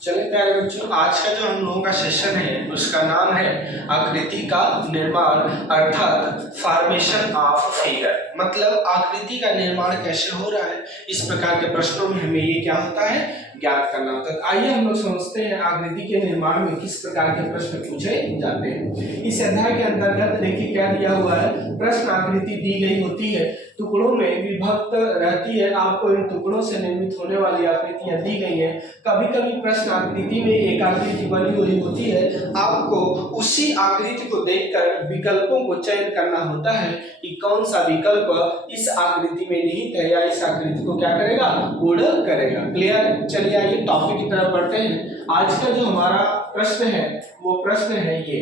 चलिए प्यारे बच्चों, आज का जो हम लोगों का सेशन है उसका नाम है आकृति का निर्माण अर्थात फॉर्मेशन ऑफ फिगर। मतलब आकृति का निर्माण कैसे हो रहा है, इस प्रकार के प्रश्नों में हमें ये क्या होता है, ज्ञात करना होता है। आइए हम लोग समझते हैं आकृति के निर्माण में किस प्रकार के प्रश्न पूछे जाते हैं। इस अध्याय के अंतर्गत देखिए क्या दिया हुआ है, प्रश्न आकृति दी गई होती है, टुकड़ों में विभक्त रहती है, आपको इन टुकड़ों से निर्मित होने वाली आकृतियां दी गई हैं। कभी कभी प्रश्न आकृति में एक आकृति बनी हुई होती है, आपको उसी आकृति को देखकर विकल्पों को चयन करना होता है कि कौन सा विकल्प इस आकृति में निहित है या इस आकृति को क्या करेगा, पूर्ण करेगा। क्लियर? चलिए आइए टॉपिक की तरफ बढ़ते हैं। आज का जो हमारा प्रश्न है वो प्रश्न है ये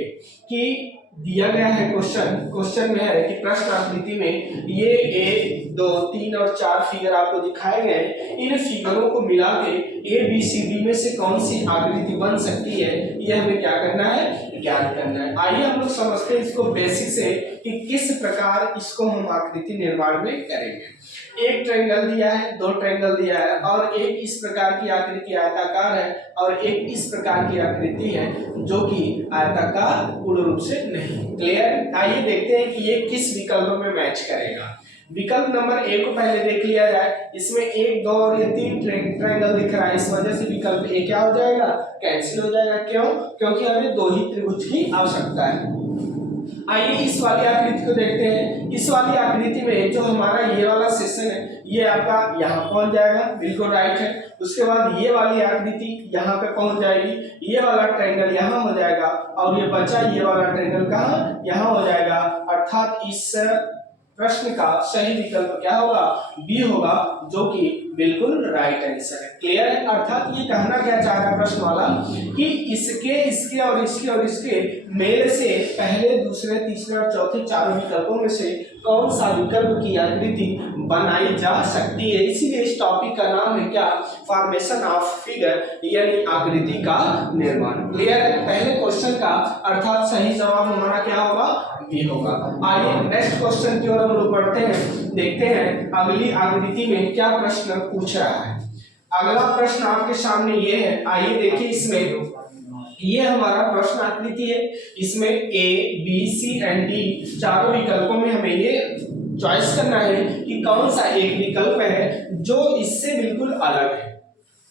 कि दिया गया है क्वेश्चन में है कि प्रश्न आकृति में ये 1, 2, 3 और 4 फिगर आपको दिखाए गए। इन फिगरों को मिला के ABCD में से कौन सी आकृति बन सकती है, ये हमें क्या करना है, ज्ञात करना है। आइए हम लोग समझते हैं इसको बेसिक से कि किस प्रकार इसको हम आकृति निर्माण में करेंगे। एक ट्रायंगल दिया है, 2 ट्रायंगल दिया है और एक इस प्रकार की आकृति आयताकार है और एक इस प्रकार की आकृति है जो कि आयताकार पूर्ण रूप से नहीं। क्लियर? आइए देखते हैं कि ये किस विकल्प में मैच करेगा। विकल्प नंबर 1 को पहले देख लिया जाए। इसमें 1, 2 और ये 3 ट्रायंगल दिख रहा है, इस वजह से विकल्प ए क्या हो जाएगा, कैंसिल हो जाएगा। क्यों? क्योंकि हमें 2 ही त्रिभुज की आवश्यकता है। आइए इस वाली आकृति को देखते हैं। इस वाली आकृति में जो हमारा ये वाला सेक्शन है ये आपका यहाँ पहुंच जाएगा, बिल्कुल राइट है। उसके बाद ये वाली आकृति यहाँ पे पहुंच जाएगी, ये वाला ट्रायंगल यहाँ हो जाएगा और ये बचा ये वाला ट्रायंगल कहाँ, यहाँ हो जाएगा। अर्थात इस प्रश्न का सही विकल्प क्या होगा, बी होगा, जो कि बिल्कुल राइट आंसर है। क्लियर है? अर्थात ये कहना क्या चाह रहा है प्रश्न वाला कि इसके, इसके और इसके और इसके मेल से पहले, दूसरे, तीसरे और चौथे चारों विकल्पों में से कौन सा विकल्प की आकृति बनाई जा सकती है। इसीलिए इस टॉपिक का नाम है क्या, फॉर्मेशन ऑफ फिगर, यानी आकृति का निर्माण। क्लियर है? पहले क्वेश्चन का अर्थात सही जवाब हमारा क्या होगा, बी होगा। आइए नेक्स्ट क्वेश्चन की ओर हम लोग बढ़ते हैं, देखते हैं अगली आकृति में क्या प्रश्न पूछ रहा है। अगला प्रश्न आपके सामने ये है। आइए देखिए, इसमें ये हमारा प्रश्न आकृति है। इसमें A, B, C and D चारों विकल्पों में हमें ये चॉइस करना है कि कौन सा एक विकल्प है जो इससे बिल्कुल अलग है।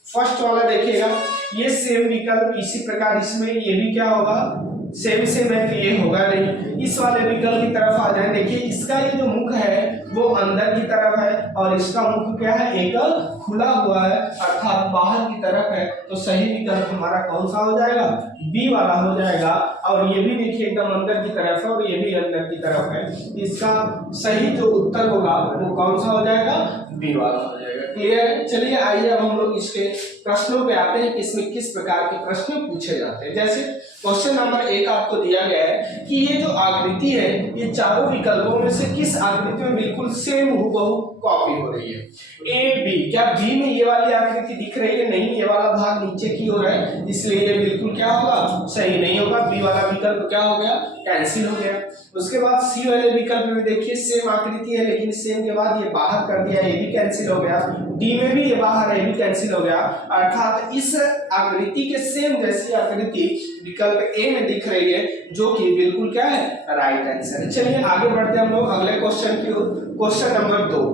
फर्स्ट वाला देखिएगा, ये सेम विकल्प, इसी प्रकार इसमें ये भी क्या होगा, सेम है, तो ये होगा नहीं। इस वाले विकल्प की तरफ आ जाए। देखिए इसका ये जो मुख है वो अंदर की तरफ है और इसका मुख क्या है, एक खुला हुआ है, अर्थात बाहर की तरफ है। तो सही विकल्प हमारा कौन सा हो जाएगा, बी वाला हो जाएगा। और ये भी देखिए एकदम अंदर की तरफ है और ये भी अंदर की तरफ है। इसका सही जो उत्तर होगा वो कौन सा हो जाएगा, बी वाला हो जाएगा। क्लियर है? चलिए आइए अब हम लोग इसके प्रश्नों पे आते हैं कि इसमें किस प्रकार के प्रश्न पूछे जाते हैं। जैसे क्वेश्चन नंबर 1 आपको दिया गया है कि ये जो आकृति है ये चारों विकल्पों में से किस आकृति में बिल्कुल सेम हूबहू कॉपी हो रही है। ए, बी, क्या बी में ये वाली आकृति दिख रही है? नहीं, ये वाला भाग नीचे की ओर है, इसलिए ये बिल्कुल क्या होगा, सही नहीं होगा। बी वाला विकल्प क्या हो गया, कैंसिल हो गया। उसके बाद सी वाले विकल्प में देखिए सेम आकृति है लेकिन सेम के बाद ये बाहर कर दिया, ये भी कैंसिल हो गया। डी में भी ये बाहर है, ये भी कैंसिल हो गया। अर्थात इस आकृति के सेम जैसी आकृति विकल्प ए में दिख रही है, जो कि बिल्कुल क्या है, राइट आंसर है। चलिए आगे बढ़ते हैं हम लोग अगले क्वेश्चन की ओर। Question number 2।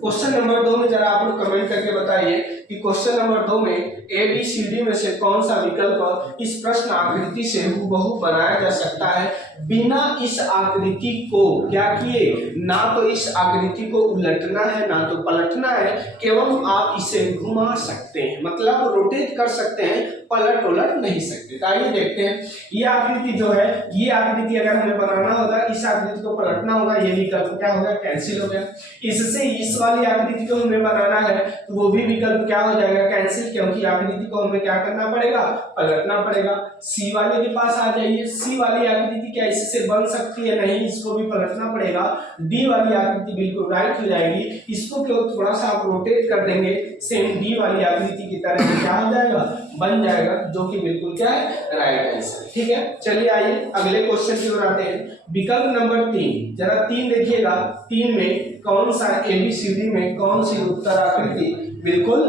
क्वेश्चन नंबर 2 में जरा आप लोग कमेंट करके बताइए कि क्वेश्चन नंबर 2 में ABCD में से कौन सा विकल्प इस प्रश्न आकृति से हूबहू बनाया जा सकता है बिना इस आकृति को क्या किए, ना तो इस आकृति को उलटना है ना तो पलटना है, केवल आप इसे घुमा सकते हैं, मतलब रोटेट कर सकते हैं, पलट उलट नहीं सकते। तो आइए देखते हैं, ये आकृति जो है, ये आकृति अगर हमें बनाना होगा, इस आकृति को पलटना होगा, ये विकल्प क्या हो गया, कैंसिल हो गया। इससे इस वाली आकृति को हमें बनाना है तो वो भी विकल्प क्या हो जाएगा, कैंसिल, क्योंकि आकृति को हमें क्या करना पड़ेगा, पलटना पड़ेगा। सी वाले के पास आ जाइए। सी वाली आकृति क्या इससे बन सकती है? नहीं, इसको भी पलटना पड़ेगा। डी वाली आकृति बिल्कुल राइट हो जाएगी, इसको क्यों थोड़ा सा आप रोटेट कर देंगे, सेम डी वाली आकृति की तरह क्या हो जाएगा, बन जाएगा, जो कि बिल्कुल क्या है, राइट आंसर। ठीक है, चलिए आइए अगले क्वेश्चन की ओर आते हैं। विकल्प नंबर 3, जरा 3 देखिएगा, 3 में कौन सा ABCD में कौन सी उत्तर आकृति बिल्कुल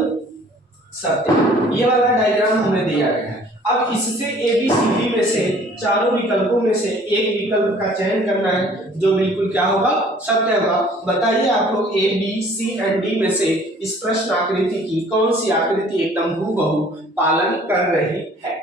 सत्य। ये वाला डायग्राम हमें दिया गया है। अब इससे ABCD में से चारों विकल्पों में से एक विकल्प का चयन करना है जो बिल्कुल क्या होगा, सत्य होगा। बताइए आप लोग A, B, C और D में से इस प्रश्न आकृति की कौन सी आकृति एकदम हूबहू पालन कर रही है।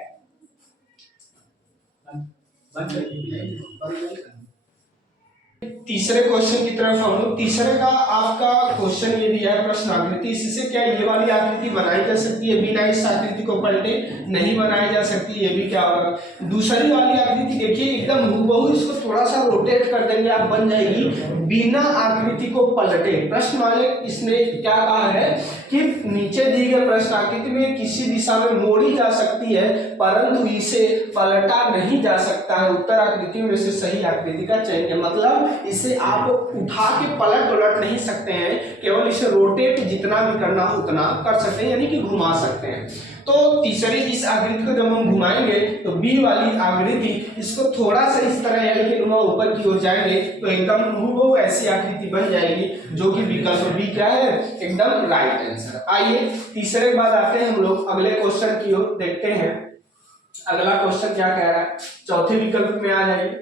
तीसरे क्वेश्चन की तरफ हम लोग, तीसरे का आपका क्वेश्चन ये दिया है प्रश्न आकृति, इससे क्या ये वाली आकृति बनाई जा सकती है बिना इस आकृति को पलटे, नहीं बनाई जा सकती, ये भी क्या होगा। दूसरी वाली आकृति देखिए एकदम हूबहू, इसको थोड़ा सा रोटेट कर देंगे आप, बन जाएगी बिना आकृति को पलटे। प्रश्न वाले इसने क्या कहा है कि नीचे दी गई प्रश्न आकृति में किसी दिशा में मोड़ी जा सकती है परंतु इसे पलटा नहीं जा सकता है। उत्तर आकृति में से सही आकृति का चयन है, मतलब इसे आप उठा के पलट उलट नहीं सकते हैं, केवल इसे रोटेट जितना भी करना हो उतना कर सकते हैं, यानी कि घुमा सकते हैं। तो तीसरी इस आकृति को जब हम घुमाएंगे तो बी वाली आकृति, इसको थोड़ा सा इस तरह एल के नुमा ऊपर की ओर जाएंगे तो एकदम हूबहू ऐसी आकृति बन जाएगी जो कि विकल्प बी क्या है, एकदम राइट आंसर। आइए तीसरे के बाद आते हैं हम लोग अगले क्वेश्चन की ओर, देखते हैं अगला क्वेश्चन क्या कह रहा है। चौथे विकल्प में आ जाइए,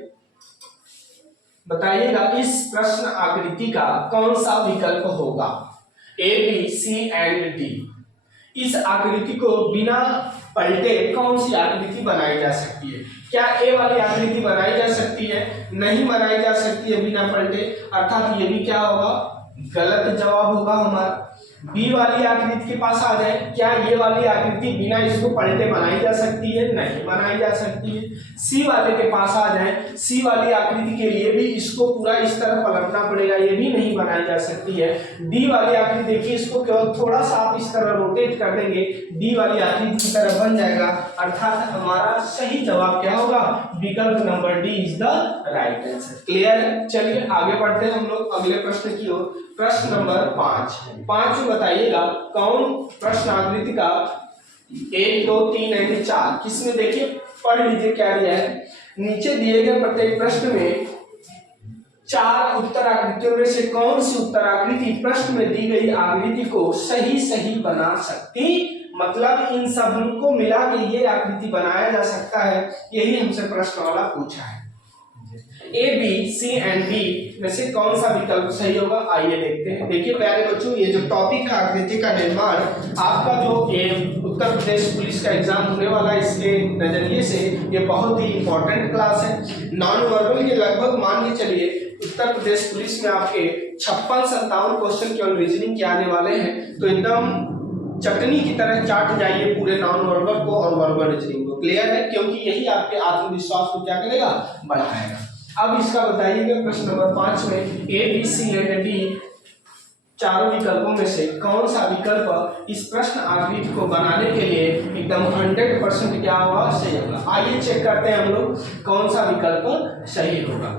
बताइएगा इस प्रश्न आकृति का कौन सा विकल्प होगा, A, B, C and D। इस आकृति को बिना पलटे कौन सी आकृति बनाई जा सकती है। क्या ए वाली आकृति बनाई जा सकती है, नहीं बनाई जा सकती है बिना पलटे, अर्थात ये भी क्या होगा, गलत जवाब होगा हमारा। बी वाली आकृति के पास आ जाए, क्या ये वाली आकृति बिना इसको पलटे बनाई जा सकती है, नहीं बनाई जा सकती है। सी वाले के पास आ जाए, सी वाली आकृति के लिए भी इसको पूरा इस तरह पलटना पड़ेगा, ये भी नहीं बनाई जा सकती है। डी वाली आकृति देखिए, इसको केवल थोड़ा सा आप इस तरह रोटेट कर देंगे, डी वाली आकृति की तरह बन जाएगा, अर्थात हमारा सही जवाब क्या होगा, विकल्प number D is the right answer. Clear है। चलिए आगे बढ़ते हैं हम लोग अगले प्रश्न की ओर। प्रश्न नंबर 5 बताइएगा कौन प्रश्न आकृति का 1, 2, 3 एंड 4 किसमें, देखिए पढ़ लीजिए क्या दिया है। नीचे दिए गए प्रत्येक प्रश्न में 4 उत्तर आकृतियों में से कौन सी उत्तर आकृति प्रश्न में दी गई आकृति को सही सही बना सकती, मतलब इन सबको मिला के ये आकृति बनाया जा सकता है, यही हमसे प्रश्न वाला पूछा है। A, B, C and D में से कौन सा विकल्प सही होगा, आइए देखते हैं। देखिए प्यारे बच्चों, ये जो टॉपिक है आकृति का निर्माण, आपका जो उत्तर प्रदेश पुलिस का एग्जाम होने वाला है, इसके नजरिए से ये बहुत ही इंपॉर्टेंट क्लास है। नॉन वर्बल के लगभग मान के चलिए उत्तर प्रदेश पुलिस में आपके 56-57 क्वेश्चन केवल रीजनिंग के आने वाले हैं, तो एकदम चटनी की तरह चाट जाइए पूरे नॉन वर्बल को और वर्बल रीजनिंग को। क्लियर है, क्योंकि यही आपके आत्मविश्वास को क्या करेगा, बढ़ाएगा। अब इसका बताइएगा प्रश्न नंबर 5 में A, B, C and D चारों विकल्पों में से कौन सा विकल्प इस प्रश्न आकृति को बनाने के लिए एकदम 100% क्या होगा, सही होगा। आइए चेक करते हैं हम लोग कौन सा विकल्प सही होगा।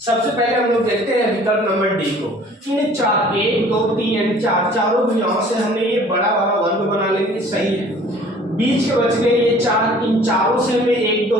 सबसे पहले हम लोग देखते हैं विकल्प नंबर डी को। इन 4 1, 2, 3 एंड 4 चारों भुजाओं से हमने ये बड़ा वाला वर्ग बना लेंगे, सही है। बीच के बच गए ये 4, इन चारों से हमें 1, 2,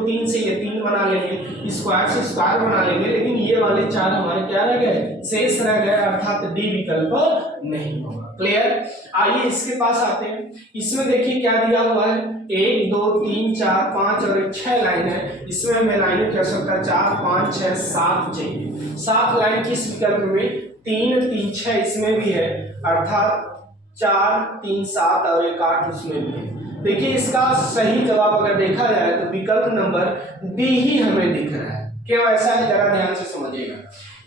3 से ये 3 बना लेंगे, स्क्वायर से स्क्वायर बना लेंगे, लेकिन ये वाले 4 हमारे क्या रह गए, शेष रह गए, अर्थात डी विकल्प नहीं होगा। क्लियर। आइए इसके पास आते हैं। इसमें देखिए क्या दिया हुआ है, 1, 2, 3, 4, 5 और 6 लाइन है। इसमें हमें लाइनों की आवश्यकता 4, 5, 6, 7 चाहिए। 7 लाइन किस विकल्प में, 3, 3, 6 इसमें भी है, अर्थात 4, 3, 7 और 1, 8 उसमें भी है। देखिए इसका सही जवाब अगर देखा जाए तो विकल्प नंबर डी ही हमें दिख रहा है। क्यों ऐसा है, जरा ध्यान से समझिएगा।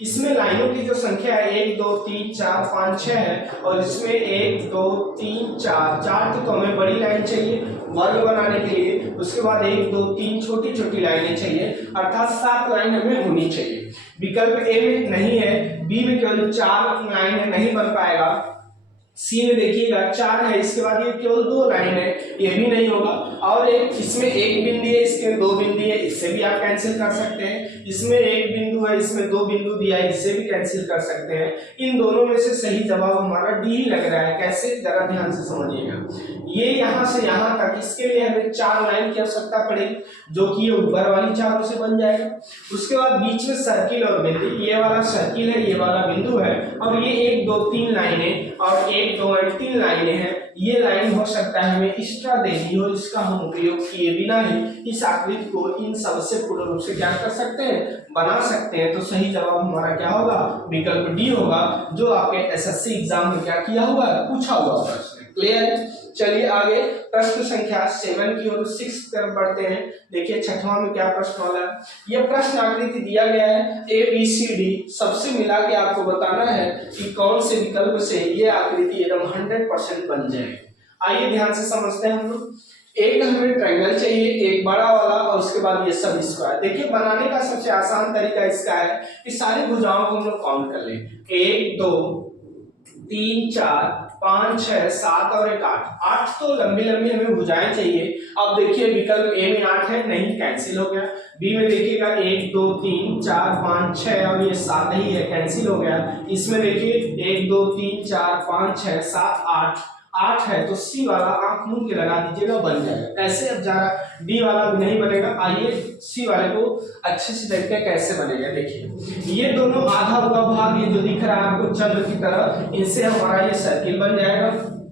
इसमें लाइनों की जो संख्या है 1, 2, 3, 4, 5, 6 है, और इसमें 1, 2, 3, 4 तो हमें बड़ी लाइन चाहिए वर्ग बनाने के लिए, उसके बाद 1, 2, 3 छोटी छोटी लाइनें चाहिए, अर्थात 7 लाइन हमें होनी चाहिए। विकल्प ए में नहीं है, बी में केवल 4 लाइन नहीं बन पाएगा, सी में देखिएगा 4 है, इसके बाद ये केवल 2 लाइन है, ये भी नहीं होगा, और एक इसमें 1 बिंदु है, इसमें 2 बिंदु है, इससे भी आप कैंसिल कर सकते हैं। इसमें 1 बिंदु है, इसमें 2 बिंदु दिया है, इससे भी कैंसिल कर सकते हैं। इन दोनों में से सही जवाब हमारा डी ही लग रहा है। कैसे, जरा ध्यान से समझिएगा। ये यहाँ से यहाँ तक, इसके लिए हमें 4 लाइन की आवश्यकता पड़ेगी, जो कि ये ऊपर वाली चारों से बन जाएगा। उसके बाद बीच में सर्किल और बिंदु, ये वाला सर्किल है, ये वाला बिंदु है, और ये 1 2 3 लाइनें और 1 2 और 3 लाइनें हैं। ये लाइन हो सकता है हमें एक्स्ट्रा देनी हो, इसका हम उपयोग किए बिना ही इस आकृति को इन सबसे पूर्ण रूप से क्या कर सकते हैं, बना सकते हैं। तो सही जवाब हमारा क्या होगा, विकल्प डी होगा, जो आपके एसएससी एग्जाम में क्या किया हुआ है, पूछा हुआ प्रश्न। क्लियर है। चलिए आगे प्रश्न संख्या 7 की ओर 6 तरफ बढ़ते हैं। देखिए छठवां में क्या प्रश्न वाला है। यह प्रश्न आकृति दिया गया है ए बी सी डी, सबसे मिला के आपको बताना है कि कौन से विकल्प से ये आकृति एकदम 100% बन जाएगी। आइए ध्यान से समझते हैं हम लोग। एक हमें ट्रायंगल चाहिए, एक बड़ा वाला, और उसके बाद ये सब स्क्वायर। देखिए बनाने का सबसे आसान तरीका इसका है कि सारी भुजाओं को हम लोग काउंट कर लें। 1 2 3 4 5 6 7 और 1 8। 8 तो लंबी लंबी हमें भुजाएं चाहिए। अब देखिए विकल्प ए में 8 है, नहीं कैंसिल हो गया। बी में देखिएगा 1 2 3 4 5 6 और ये 7 ही है, कैंसिल हो गया। इसमें देखिए 1 2 3 4 5 6 7 8 है, तो सी वाला आंख मूंद के लगा दीजिएगा, बन जाएगा। ऐसे अब जरा डी वाला भी नहीं बनेगा। आइए सी वाले को अच्छे से देखते हैं कैसे बनेगा। देखिए ये दोनों आधा हुआ भाग, ये जो दिख रहा है आपको चंद्र की तरह, इनसे हमारा ये सर्किल बन जाएगा,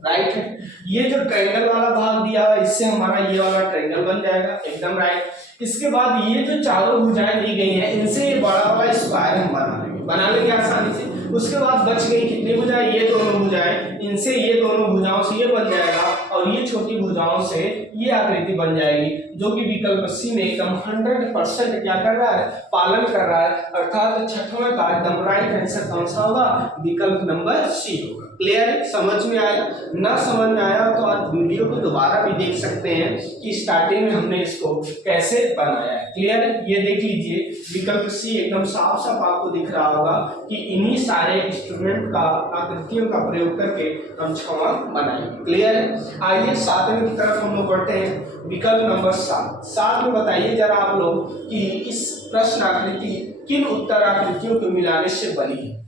राइट है। ये जो ट्रायंगल वाला भाग दिया है, इससे हमारा ये वाला ट्रायंगल बन जाएगा, एकदम राइट। इसके बाद ये जो चारों भुजाएं दी गई हैं, इनसे ये बड़ा वाला स्क्वायर हम बना लेंगे आसानी से। उसके बाद बच गई कितनी भुजाएं, ये दोनों भुजाएं, इनसे ये दोनों भुजाओं से ये बन जाएगा, और ये छोटी भुजाओं से ये आकृति बन जाएगी, जो कि विकल्प सी में एकदम 100% क्या कर रहा है, पालन कर रहा है। अर्थात छठवां का एकदम राइट आंसर कौन सा होगा, विकल्प नंबर सी होगा। क्लियर है, समझ में आया? ना समझ में आया तो आप वीडियो को दोबारा भी देख सकते हैं कि स्टार्टिंग में हमने इसको कैसे बनाया है। क्लियर है, ये देख लीजिए विकल्प सी एकदम साफ साफ आपको दिख रहा होगा कि इन्हीं सारे इंस्ट्रूमेंट का, आकृतियों का प्रयोग करके हम छवा बनाएंगे। क्लियर है। आइए 7वें की तरफ हम लोग बढ़ते हैं। विकल्प नंबर 7 में बताइए जरा आप लोग कि इस प्रश्न आकृति किन उत्तर आकृतियों को मिलाने से बनी है।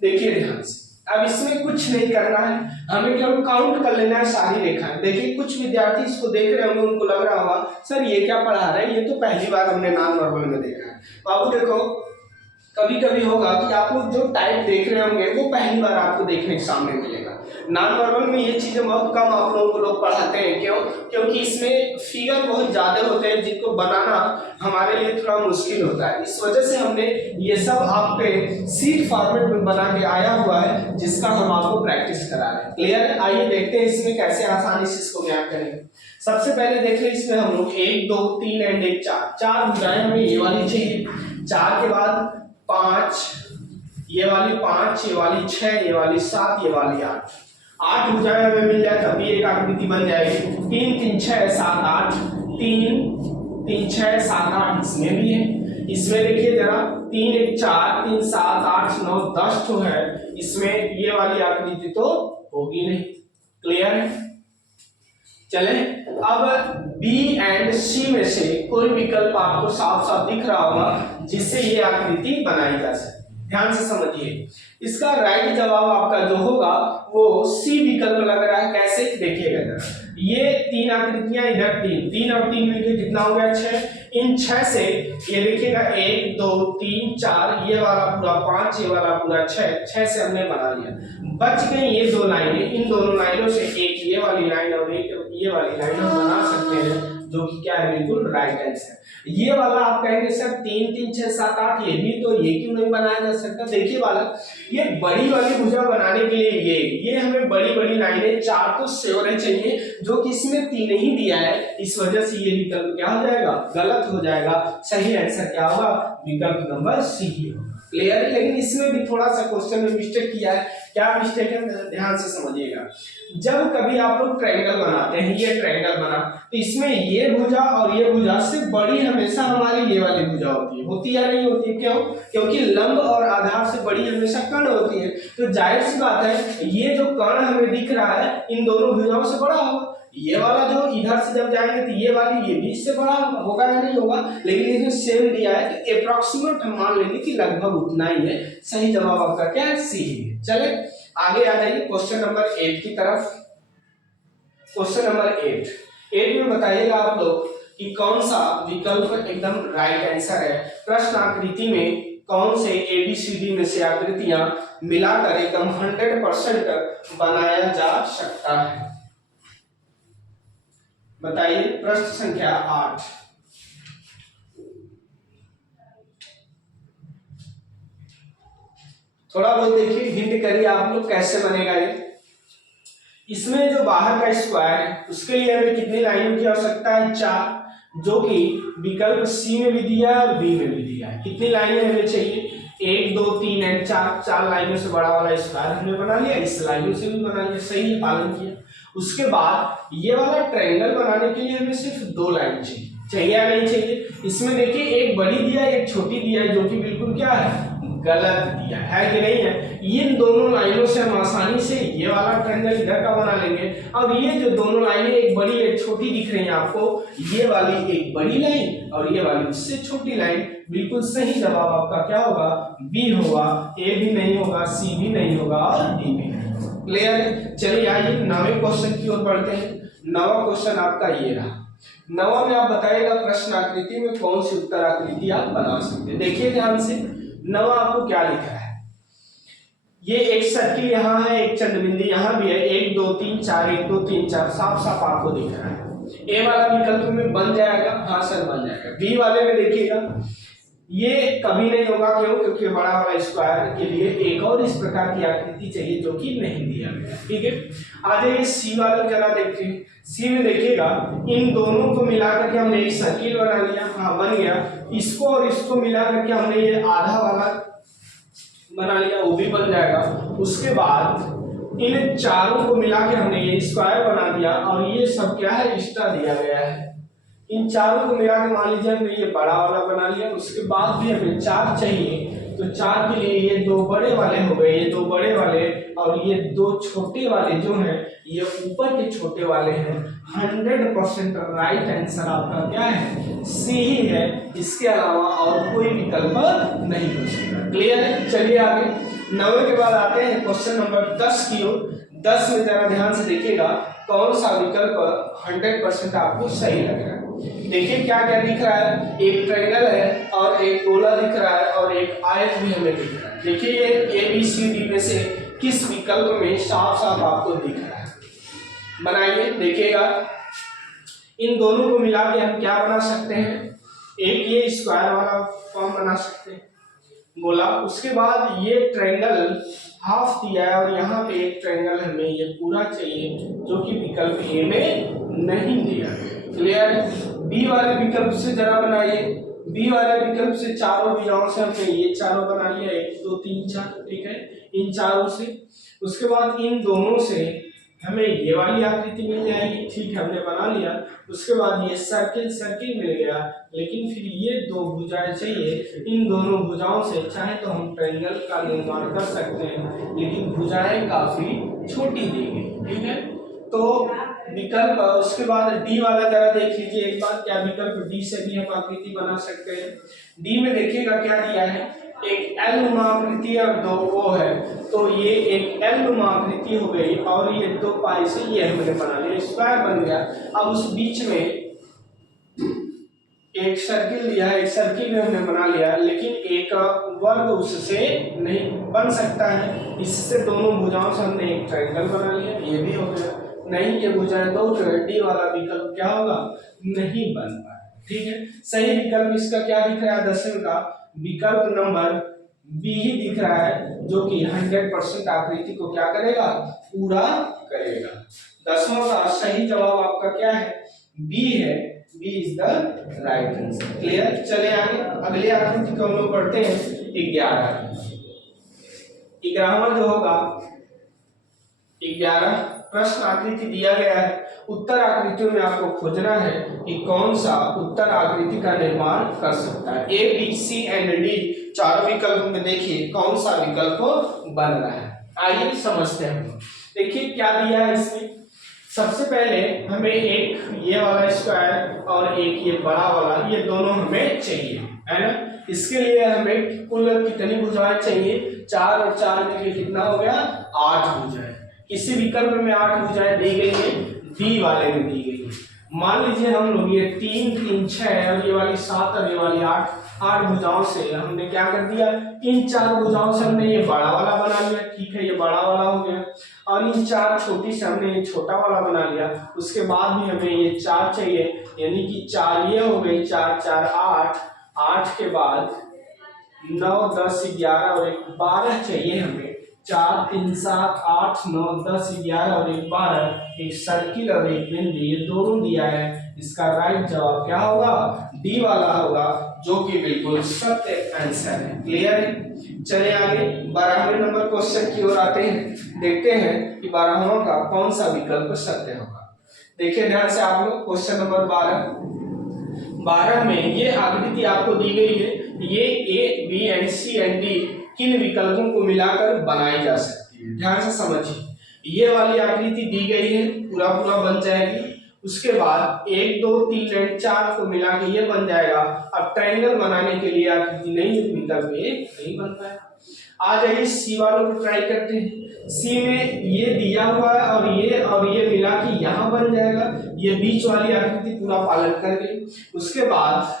देखिए ध्यान से, अब इसमें कुछ नहीं करना है, हमें केवल काउंट कर लेना है सारी रेखाएं। देखिए कुछ विद्यार्थी इसको देख रहे होंगे, उनको लग रहा होगा सर ये क्या पढ़ा रहे हैं, ये तो पहली बार हमने नॉन वर्बल में देखा है। बाबू देखो कभी कभी होगा कि आप लोग जो टाइप देख रहे होंगे वो पहली बार आपको देखने के सामने मिलेगा। नॉन वर्बल में ये चीजें बहुत कम आप लोगों को लोग पढ़ाते हैं। क्यों? क्योंकि इसमें फिगर बहुत ज्यादा होते हैं जिनको बनाना हमारे लिए थोड़ा मुश्किल होता है। इस वजह से हमने ये सब आपके सीट फॉर्मेट में बना के आया हुआ है, जिसका हम आपको प्रैक्टिस करा रहे हैं। क्लियर है। आइए देखते हैं इसमें कैसे आसानी से इसको ज्ञान करेंगे। सबसे पहले देख ले इसमें हम लोग 1 2 3 एंड 1 4 भुजाएं हमें ये वाली चाहिए। 4 के बाद 5, ये वाली 5, ये वाली 6, ये वाली 7, ये वाली 8 भुजाएं हमें मिल जाए तभी एक आकृति बन जाएगी। 3 3 6 7 8, 3 3 6 7 8 इसमें भी है। इसमें देखिए जरा 3 1 4 3 7 8 9 10 जो है, इसमें ये वाली आकृति तो होगी नहीं। क्लियर है। चले अब बी एंड सी में से कोई विकल्प आपको साफ साफ दिख रहा होगा जिससे ये आकृति बनाई जा सके। ध्यान से समझिए, इसका राइट जवाब आपका जो होगा वो सी विकल्प लग रहा है। कैसे देखिएगा जरा, ये 3 आकृतियां, इधर 3 और 3 मिलकर कितना हो गया 6। इन 6 से ये देखिएगा 1 2 3 4, ये वाला पूरा 5, ये वाला पूरा 6 से हमने बना लिया। बच गई ये 2 लाइनें, इन दोनों लाइनों से एक ये वाली लाइन और एक ये वाली लाइन हम बना सकते हैं, जो कि क्या है, बिल्कुल राइट आंसर। ये वाला आप कहेंगे सर 3 3 6 7 8 ये भी, तो ये क्यों नहीं बनाया जा सकता। देखिए वाला, ये बड़ी वाली भुजा बनाने के लिए ये हमें बड़ी बड़ी लाइनें 4 तो श्योर चाहिए, जो कि इसमें 3 ही दिया है। इस वजह से ये विकल्प क्या हो जाएगा, गलत हो जाएगा। सही आंसर क्या होगा, विकल्प नंबर सी होगा। क्लियर है। लेकिन इसमें भी थोड़ा सा क्वेश्चन में मिस्टेक किया है। क्या मिस्टेक है, ध्यान से समझिएगा। जब कभी आप लोग ट्रायंगल बनाते हैं, ये ट्रायंगल बना, तो इसमें ये भुजा और ये भुजा से बड़ी हमेशा हमारी ये वाली भुजा होती है या नहीं होती है? क्यों? क्योंकि लंब और आधार से बड़ी हमेशा कर्ण होती है। तो जाहिर सी बात है ये जो कर्ण हमें दिख रहा है इन दोनों भुजाओं से बड़ा होगा। ये वाला जो इधर से जब जाएंगे तो ये वाली ये भी इससे बड़ा होगा या नहीं होगा। लेकिन इसमें सेम दिया है तो अप्रॉक्सीमेट हम मान लेंगे कि लगभग उतना ही है। सही जवाब आपका क्या है, सी है। चले आगे आ जाइए क्वेश्चन नंबर 8 की तरफ। क्वेश्चन नंबर 8 में बताइएगा आप लोग कि कौन सा विकल्प एकदम राइट आंसर है। प्रश्न आकृति में कौन से ABCD में से आकृतियां मिलाकर एकदम 100% बनाया जा सकता है। बताइए प्रश्न संख्या 8। थोड़ा बहुत देखिए, हिंट करिए आप लोग कैसे बनेगा ये। इसमें जो बाहर का स्क्वायर है उसके लिए हमें कितनी लाइनों की आवश्यकता है, 4, जो कि विकल्प सी में भी दिया है और बी में भी दिया है। कितनी लाइनें हमें चाहिए, 1 2 3 एंड 4 लाइनों से बड़ा वाला स्क्वायर हमने बना लिया, इस लाइनों से भी बना लिया, सही है, पालन किया। उसके बाद ये वाला ट्रायंगल बनाने के लिए हमें सिर्फ 2 लाइन चाहिए या नहीं चाहिए। इसमें देखिए एक बड़ी दिया है एक छोटी दिया है, जो कि बिल्कुल क्या है, गलत दिया है कि नहीं है। इन दोनों लाइनों से हम आसानी से ये वाला ट्रायंगल इधर का बना लेंगे। और ये जो दोनों लाइनें एक बड़ी एक छोटी दिख रही हैं आपको, ये वाली एक बड़ी लाइन और ये वाली उससे छोटी लाइन, बिल्कुल सही जवाब आपका क्या होगा, बी होगा। ए भी नहीं होगा, सी भी नहीं होगा और डी भी नहीं होगा। क्लियर है। चलिए आइए 9वें क्वेश्चन की ओर बढ़ते हैं। 9वां क्वेश्चन आपका ये रहा। 9वां में आप बताइएगा प्रश्न आकृति में कौन सी उत्तर आकृति आप बना सकते हैं। देखिए ध्यान से, 9वां आपको क्या लिखा है, ये एक सर्किल यहाँ है, एक चंद्रबिंदु यहाँ भी है, 1 2 3 4 1 2 3 4 साफ साफ आपको दिख रहा है। ए वाला विकल्प में बन जाएगा, हाँ सर बन जाएगा। बी वाले में देखिएगा ये कभी नहीं होगा, क्यों, क्योंकि बड़ा वाला स्क्वायर के लिए एक और इस प्रकार की आकृति चाहिए जो कि नहीं दिया गया। ठीक है, आ जाइए सी वाले जरा देखते हैं। सी में देखिएगा इन दोनों को मिलाकर के हमने एक सर्किल बना लिया, हाँ बन गया। इसको और इसको मिलाकर के हमने ये आधा वाला बना लिया, वो भी बन जाएगा। उसके बाद इन चारों को मिला के हमने ये स्क्वायर बना दिया और ये सब क्या है, एक्स्ट्रा दिया गया है। इन चारों को मिला के मान लीजिए हमने ये बड़ा वाला बना लिया। उसके बाद भी हमें 4 चाहिए, तो 4 के लिए ये 2 बड़े वाले हो गए, ये 2 बड़े वाले और ये 2 छोटे वाले जो हैं ये ऊपर के छोटे वाले हैं। 100% राइट आंसर आपका क्या है, सी ही है, इसके अलावा और कोई विकल्प नहीं हो सकता। क्लियर है। चलिए आगे 9वें के बाद आते हैं क्वेश्चन नंबर 10 की ओर। 10 में जरा ध्यान से देखिएगा कौन सा विकल्प 100% आपको सही लग रहा है। देखिए क्या क्या दिख रहा है, एक ट्रायंगल है और एक गोला दिख रहा है और एक आयत भी हमें दिख रहा है। देखिए ये ABCD में से किस विकल्प में साफ साफ आपको दिख रहा है, बनाइए। देखिएगा इन दोनों को मिला के हम क्या बना सकते हैं, एक ये स्क्वायर वाला फॉर्म बना सकते हैं, गोला। उसके बाद ये ट्रायंगल हाफ दिया है और यहाँ पे एक ट्रायंगल हमें ये पूरा चाहिए जो कि विकल्प ए में नहीं दिया है। क्लियर। बी वाले विकल्प से जरा बनाइए। बी वाले विकल्प से चारों भुजाओं से हमने ये चारों बना लिया, 1 2 3 4, ठीक है, इन चारों से। उसके बाद इन दोनों से हमें ये वाली आकृति मिल जाएगी, ठीक है, हमने बना लिया। उसके बाद ये सर्किल मिल गया, लेकिन फिर ये 2 भुजाएं चाहिए। इन दोनों भुजाओं से चाहे तो हम ट्रायंगल का निर्माण कर सकते हैं, लेकिन भुजाएं काफी छोटी दी गई। ठीक है, तो विकल्प। उसके बाद डी वाला जरा देख लीजिए एक बार, क्या विकल्प डी से भी हम आकृति बना सकते हैं। डी में देखिएगा क्या दिया है, एक एल नुमा आकृति और 2 ओ है, तो ये एक एल नुमा आकृति हो गई और ये 2 पाई से ये हमने बना लिया, स्क्वायर बन गया। अब उस बीच में एक सर्किल दिया है, एक सर्किल में हमने बना लिया, लेकिन एक वर्ग उससे नहीं बन सकता है। इससे दोनों भुजाओं से हमने एक ट्रायंगल बना लिया, ये भी हो गया। नहीं ये भुजाएं तो डी वाला विकल्प क्या होगा, नहीं बन पाएगा। ठीक है, सही विकल्प इसका क्या दिख रहा है, 10वें का विकल्प नंबर बी ही दिख रहा है, जो कि 100% आकृति को क्या करेगा, पूरा करेगा। 10वां का सही जवाब आपका क्या है, बी है। B is the right answer. Clear. चले आगे अगली आकृति को हम लोग पढ़ते हैं 11। 11वां जो होगा 11 प्रश्न आकृति दिया गया है। उत्तर आकृतियों में आपको खोजना है कि कौन सा उत्तर आकृति का निर्माण कर सकता है। A B C and D चारों विकल्प में देखिए कौन सा विकल्प बन रहा है। आइए समझते हैं। देखिए क्या दिया है इसमें। सबसे पहले हमें एक ये वाला स्क्वायर और एक ये बड़ा वाला, ये दोनों हमें चाहिए, है ना। इसके लिए हमें कुल कितनी भुजाएं चाहिए, 4 और 4 मिलकर कितना हो गया, 8 भुजाएं। किसी विकल्प में 8 भुजाएं दी गई है, डी वाले में दी गई है। मान लीजिए हम लोग ये 3 3 6 और ये वाली 7 और ये वाली 8 भुजाओं से हमने क्या कर दिया, इन 4 भुजाओं से हमने ये बड़ा वाला बना लिया, ठीक है, ये बड़ा वाला हो गया, और इन 4 छोटी से हमने ये छोटा वाला बना लिया। उसके बाद भी हमें ये 4 चाहिए, यानी कि 4 ये हो गई, 4 4 8, 8 के बाद 9 10 11 और 1 12 चाहिए हमें। 4 3 7 8 9 10 11 और 1 12, एक सर्किल और एक बिंदु, ये दोनों दिया है। इसका राइट जवाब क्या होगा, डी वाला होगा, जो कि बिल्कुल सत्य आंसर है। क्लियर है। चले आगे 12वें नंबर क्वेश्चन की ओर आते हैं, देखते हैं कि 12वां का कौन सा विकल्प सत्य होगा। देखिए ध्यान से आप लोग, क्वेश्चन नंबर 12 में ये आकृति आपको दी गई है, ये A B and C and D किन विकल्पों को मिलाकर बनाई जा सकती है। ध्यान से समझिए, ये वाली आकृति दी गई है, पूरा पूरा बन जाएगी। उसके बाद 1 2 3 एंड 4 को मिला के ये बन जाएगा। अब ट्रायंगल बनाने के लिए आकृति नहीं, विकल्प ए नहीं बन पाएगा। आ जाइए सी वालों को ट्राई करते हैं। सी में ये दिया हुआ है और ये मिला के यहाँ बन जाएगा। ये बीच वाली आकृति पूरा पालन कर गई। उसके बाद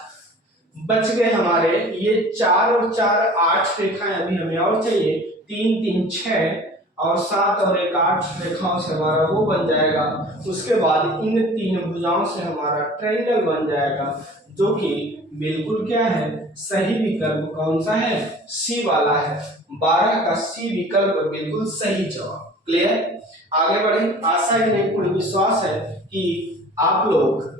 बच गए हमारे ये 4 और 4 8 रेखाएं, अभी हमें और चाहिए 3 3 6 और 7 और 1 8 रेखाओं से हमारा वो बन जाएगा। उसके बाद इन 3 भुजाओं से हमारा ट्रायंगल बन जाएगा, जो कि बिल्कुल क्या है, सही विकल्प कौन सा है, सी वाला है। 12 का सी विकल्प बिल्कुल सही जवाब। क्लियर। आगे बढ़े, आशा ही नहीं पूरी विश्वास है कि आप लोग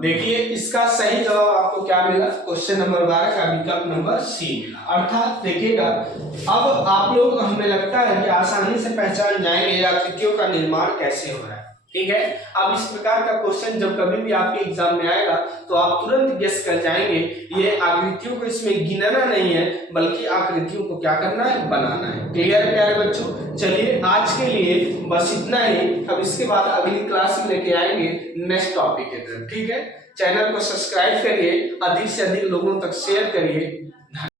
देखिए इसका सही जवाब आपको क्या मिला, क्वेश्चन नंबर 12 का विकल्प नंबर सी मिला। अर्थात देखिएगा, अब आप लोग, हमें लगता है कि आसानी से पहचान जाएंगे आकृतियों का निर्माण कैसे हो रहा है। ठीक है। अब इस प्रकार का क्वेश्चन जब कभी भी आपके एग्जाम में आएगा तो आप तुरंत गेस कर जाएंगे, ये आकृतियों को इसमें गिनना नहीं है, बल्कि आकृतियों को क्या करना है, बनाना है। क्लियर है प्यारे बच्चों। चलिए आज के लिए बस इतना ही। अब इसके बाद अगली क्लास में लेके आएंगे नेक्स्ट टॉपिक की तरफ। ठीक है। चैनल को सब्सक्राइब करिए, अधिक से अधिक लोगों तक शेयर करिए।